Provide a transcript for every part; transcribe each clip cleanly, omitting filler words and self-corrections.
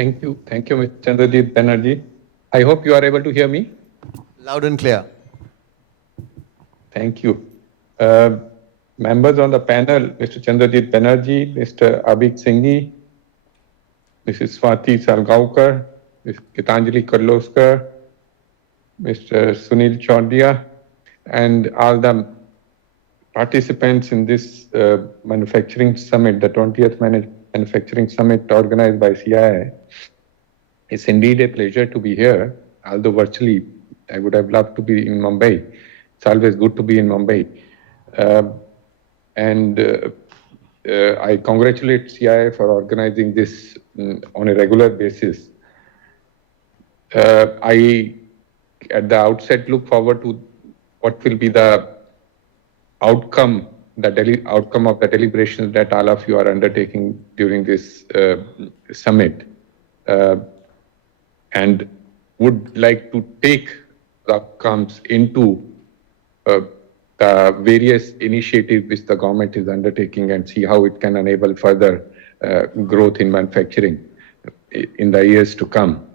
Thank you. Thank you, Mr. Chandrajit Banerjee. I hope you are able to hear me. Loud and clear. Thank you. Members on the panel, Mr. Chandrajit Banerjee, Mr. Abid Singhi, Mrs. Swati Salgaonkar, Ms. Gitanjali Kirloskar, Mr. Sunil Chaudia, and all the participants in this manufacturing summit, the 20th Manufacturing Summit organized by CII. It's indeed a pleasure to be here, although virtually I would have loved to be in Mumbai. It's always good to be in Mumbai. I congratulate CII for organizing this on a regular basis. I, at the outset, look forward to what will be the outcome of the deliberations that all of you are undertaking during this summit, and would like to take the outcomes into the various initiatives which the government is undertaking and see how it can enable further growth in manufacturing in the years to come.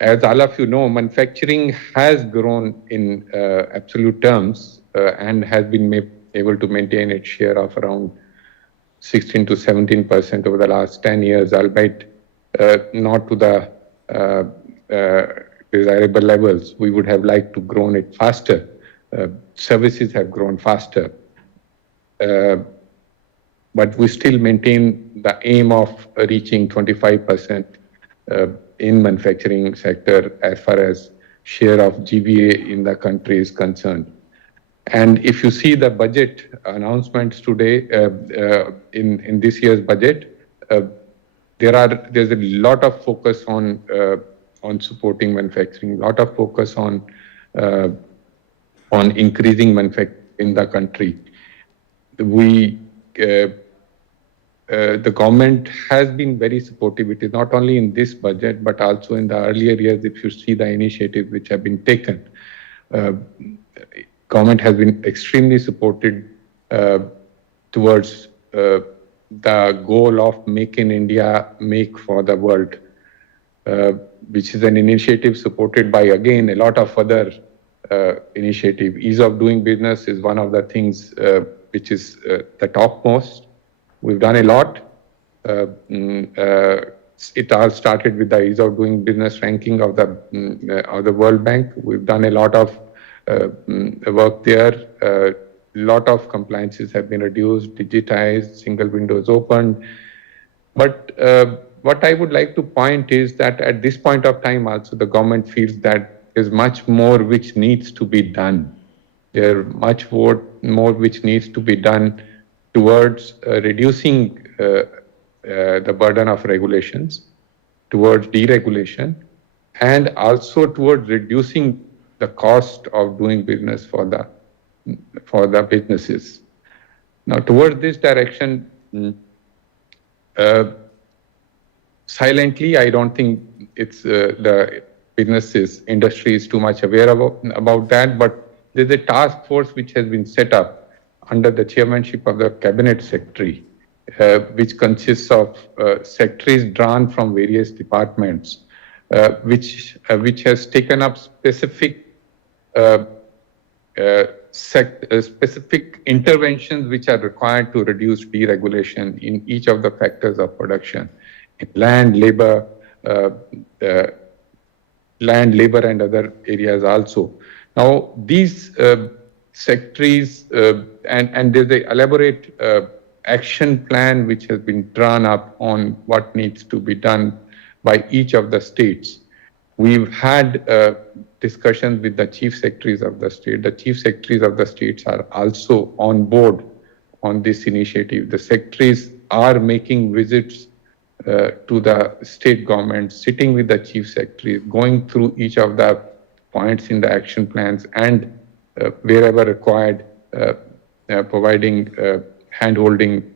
As all of you know, manufacturing has grown in absolute terms and has been able to maintain its share of around 16 to 17% over the last 10 years, albeit not to the desirable levels. We would have liked to grow it faster. Services have grown faster. But we still maintain the aim of reaching 25% in manufacturing sector as far as share of GVA in the country is concerned. And if you see the budget announcements today in this year's budget, there's a lot of focus on supporting manufacturing, a lot of focus on increasing manufacturing in the country. The government has been very supportive. It is not only in this budget, but also in the earlier years, if you see the initiatives which have been taken. Government has been extremely supported towards the goal of Make in India, Make for the World, which is an initiative supported by, again, a lot of other initiatives. Ease of doing business is one of the things which is the topmost. We've done a lot. It all started with the ease of doing business ranking of the World Bank. We've done a lot of work there. A lot of compliances have been reduced, digitized, single windows opened. But what I would like to point is that at this point of time also the government feels that there's much more which needs to be done. There's much more which needs to be done towards reducing the burden of regulations, towards deregulation, and also towards reducing the cost of doing business for the businesses. Now, towards this direction, silently, I don't think it's the industry is too much aware about that, but there's a task force which has been set up under the chairmanship of the Cabinet Secretary, which consists of secretaries drawn from various departments, which has taken up specific interventions which are required to reduce deregulation in each of the factors of production, in land, labor, and other areas also. Now, these secretaries, and there's an elaborate action plan which has been drawn up on what needs to be done by each of the states. We've had discussions with the chief secretaries of the state. The chief secretaries of the states are also on board on this initiative. The secretaries are making visits to the state government, sitting with the chief secretaries, going through each of the points in the action plans, and wherever required, providing hand-holding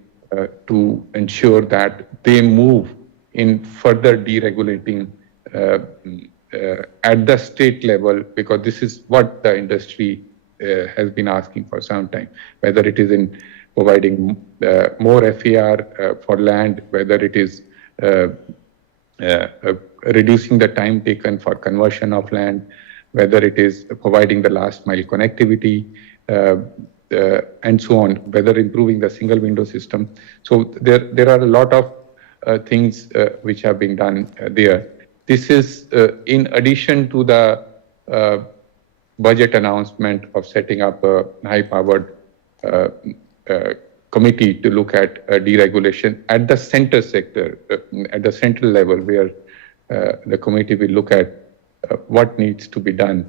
to ensure that they move in further deregulating at the state level, because this is what the industry has been asking for some time, whether it is in providing more FAR for land, whether it is reducing the time taken for conversion of land, whether it is providing the last mile connectivity, and so on, whether improving the single window system. So there are a lot of things which have been done there. This is in addition to the budget announcement of setting up a high-powered uh, committee to look at deregulation at the center sector, at the central level, where the committee will look at what needs to be done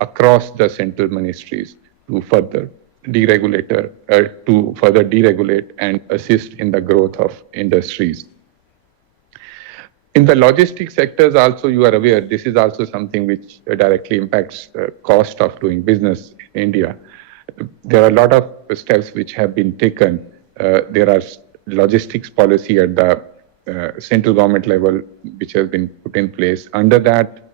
across the central ministries to further deregulate and assist in the growth of industries. In the logistics sectors also, you are aware, this is also something which directly impacts cost of doing business in India. There are a lot of steps which have been taken. There are logistics policy at the central government level which has been put in place. Under that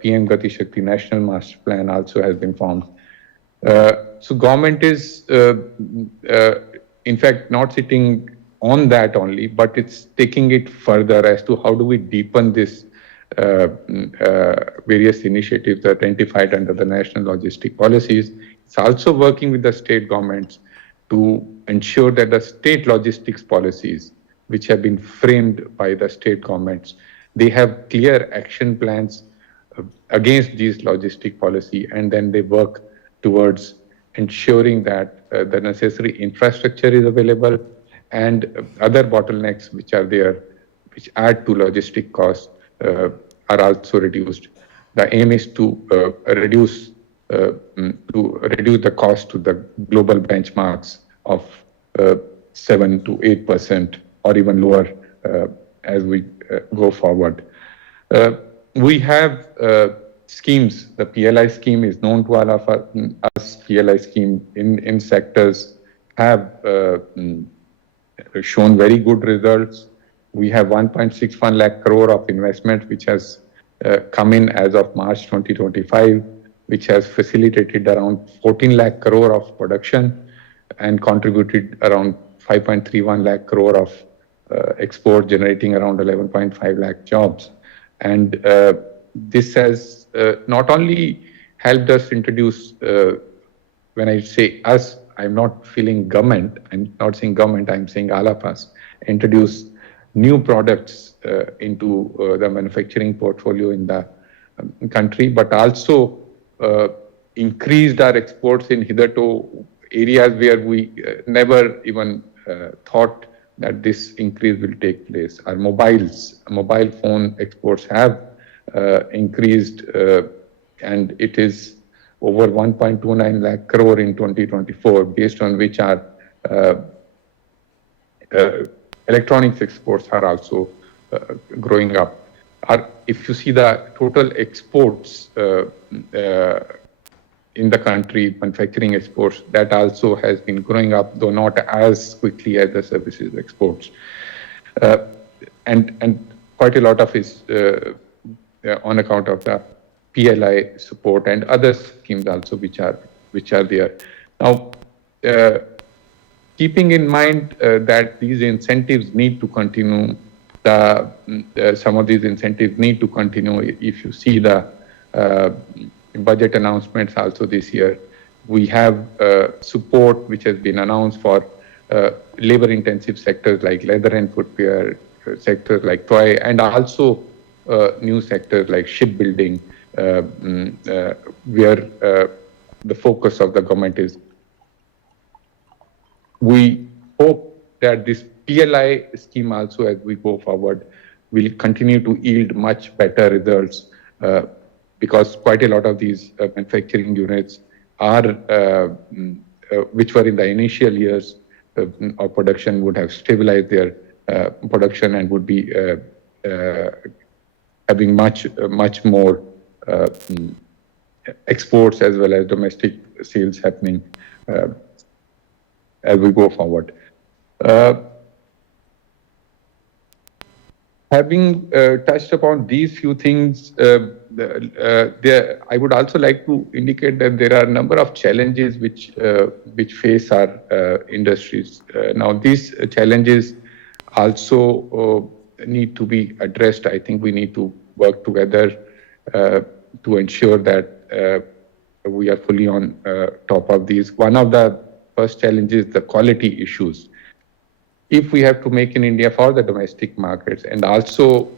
PM Gati Shakti National Master Plan also has been formed. So government is, in fact, not sitting on that only, but it's taking it further as to how do we deepen this various initiatives identified under the national logistic policies. It's also working with the state governments to ensure that the state logistics policies, which have been framed by the state governments, they have clear action plans against these logistic policy, and then they work towards ensuring that the necessary infrastructure is available and other bottlenecks which are there, which add to logistic costs, are also reduced. The aim is to reduce the cost to the global benchmarks of 7 to 8% or even lower as we go forward. We have schemes. The PLI scheme is known to all of us. PLI scheme in sectors have shown very good results. We have 1.61 lakh crore of investment which has come in as of March 2025, which has facilitated around 14 lakh crore of production and contributed around 5.31 lakh crore of export, generating around 11.5 lakh jobs. And this has not only helped us introduce, when I say us, I'm not feeling government, I'm not saying government, I'm saying all of us, introduce new products into the manufacturing portfolio in the country, but also increased our exports in hitherto areas where we never even thought that this increase will take place. Our mobile phone exports have increased, and it is over 1.29 lakh crore in 2024, based on which our electronics exports are also growing up. If you see the total exports in the country, manufacturing exports, that also has been growing up, though not as quickly as the services exports. And quite a lot of is on account of the PLI support and other schemes also which are there. Now, keeping in mind that these incentives need to continue, some of these incentives need to continue. If you see the budget announcements also this year, we have support which has been announced for labor-intensive sectors like leather and footwear, sectors like toy, and also new sectors like shipbuilding, where the focus of the government is. We hope that this PLI scheme also, as we go forward, will continue to yield much better results, because quite a lot of these manufacturing units are, which were in the initial years of production, would have stabilized their production and would be having much more exports as well as domestic sales happening as we go forward. Having touched upon these few things, I would also like to indicate that there are a number of challenges which face our industries. Now, these challenges also need to be addressed. I think we need to work together to ensure that we are fully on top of these. One of the first challenges is the quality issues. If we have to make in India for the domestic markets and also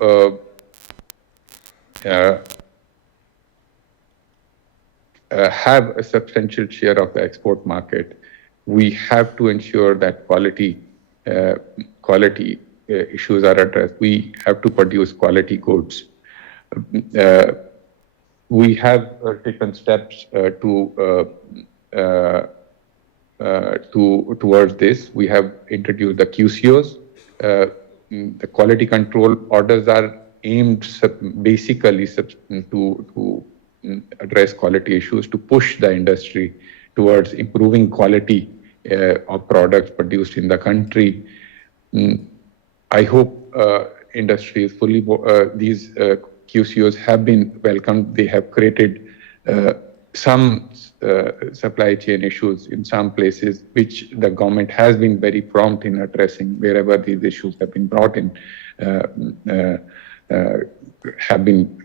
have a substantial share of the export market, we have to ensure that quality issues are addressed. We have to produce quality goods. We have taken steps towards this. We have introduced the QCOs. The quality control orders are aimed basically to address quality issues, to push the industry towards improving quality of products produced in the country. I hope industry is fully, these QCOs have been welcomed. They have created some supply chain issues in some places, which the government has been very prompt in addressing wherever these issues have been brought in, have been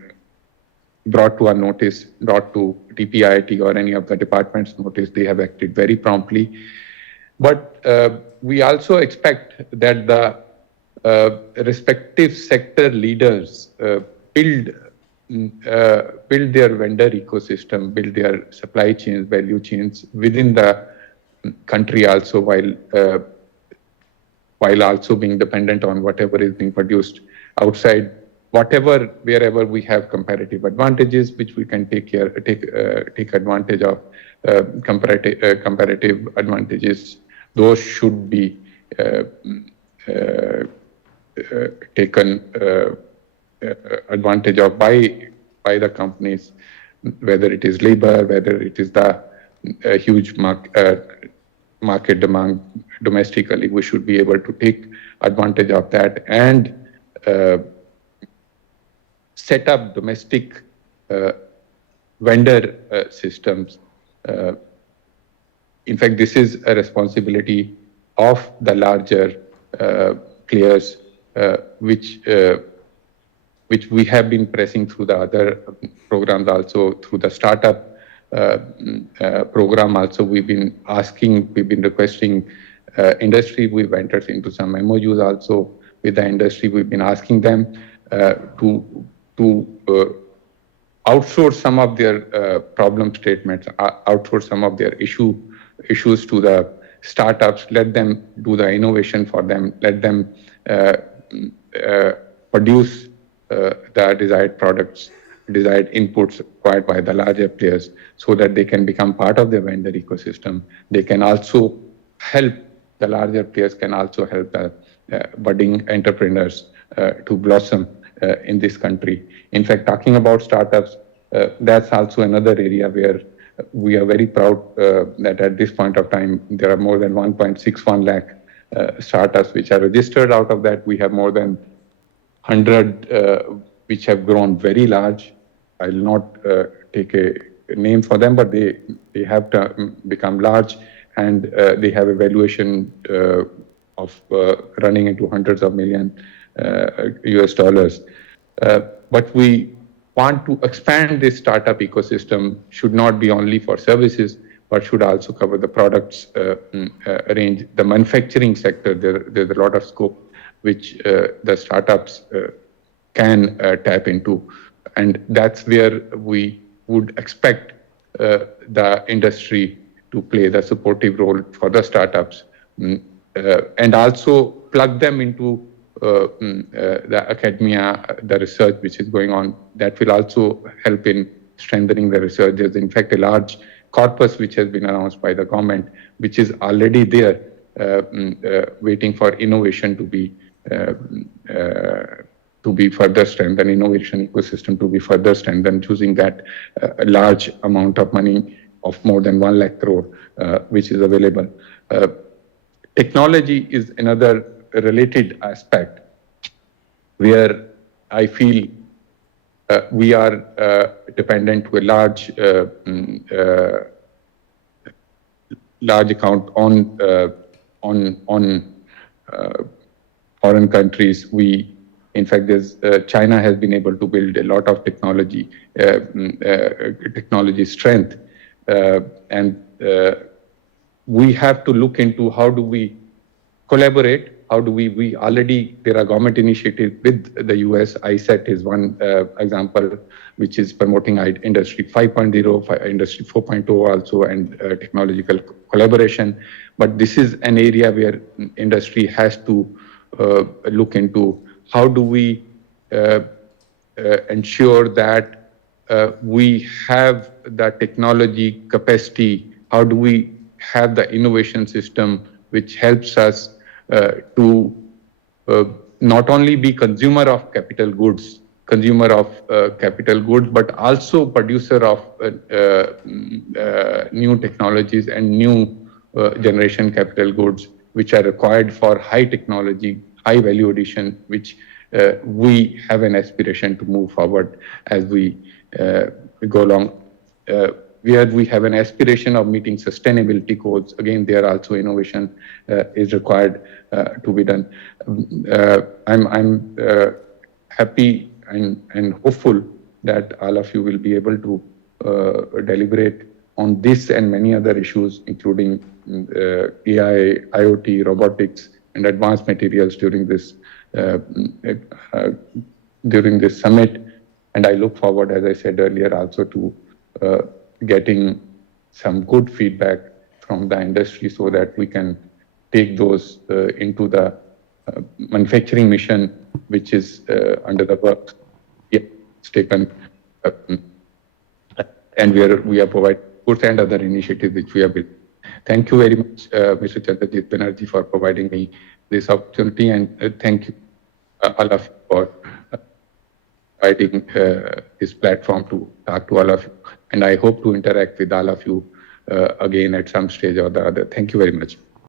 brought to our notice, brought to DPIIT or any of the departments' notice. They have acted very promptly. But we also expect that the respective sector leaders build their vendor ecosystem, build their supply chains, value chains within the country also, while also being dependent on whatever is being produced outside, wherever we have comparative advantages, which we can take advantage of, comparative advantages. Those should be taken advantage of by the companies, whether it is labor, whether it is the huge market demand domestically. We should be able to take advantage of that and set up domestic vendor systems. In fact, this is a responsibility of the larger players, which we have been pressing through the other programs, also through the startup program. Also, we've been requesting industry. We've entered into some MOUs also with the industry. We've been asking them to outsource some of their problem statements, outsource some of their issues to the startups, let them do the innovation for them, let them produce the desired products, desired inputs required by the larger players, so that they can become part of the vendor ecosystem. They can also help, the larger players can also help the budding entrepreneurs to blossom in this country. In fact, talking about startups, that's also another area where we are very proud that at this point of time, there are more than 1.61 lakh startups which are registered. Out of that, we have more than 100 which have grown very large. I'll not take a name for them, but they have become large, and they have a valuation of running into hundreds of million US dollars. But we want to expand this startup ecosystem, should not be only for services, but should also cover the products range. The manufacturing sector, there's a lot of scope which the startups can tap into. And that's where we would expect the industry to play the supportive role for the startups, and also plug them into the academia, the research which is going on. That will also help in strengthening the research. There's in fact a large corpus which has been announced by the government, which is already there, waiting for innovation to be further strengthened, innovation ecosystem to be further strengthened, using that large amount of money of more than 1 lakh crore, which is available. Technology is another related aspect where I feel we are dependent to a large account on foreign countries. We In fact, China has been able to build a lot of technology strength, and we have to look into how do we collaborate. How do we already, there are government initiatives with the US. ISET is one example, which is promoting Industry 5.0, Industry 4.0 also, and technological collaboration. But this is an area where industry has to look into how do we ensure that we have the technology capacity, how do we have the innovation system which helps us to not only be consumer of capital goods, but also producer of new technologies and new generation capital goods, which are required for high technology, high value addition, which we have an aspiration to move forward as we go along. Where we have an aspiration of meeting sustainability goals, again, there also innovation is required to be done. I'm happy and hopeful that all of you will be able to deliberate on this and many other issues, including AI, IoT, robotics, and advanced materials during this summit. And I look forward, as I said earlier, also to getting some good feedback from the industry so that we can take those into the manufacturing mission, which is under the works. Yeah, it's taken, and we are providing goods and other initiatives which we have built. Thank you very much, Mr. Chandrajit Banerjee, for providing me this opportunity, and thank you all of you for providing this platform to talk to all of you. And I hope to interact with all of you again at some stage or the other. Thank you very much.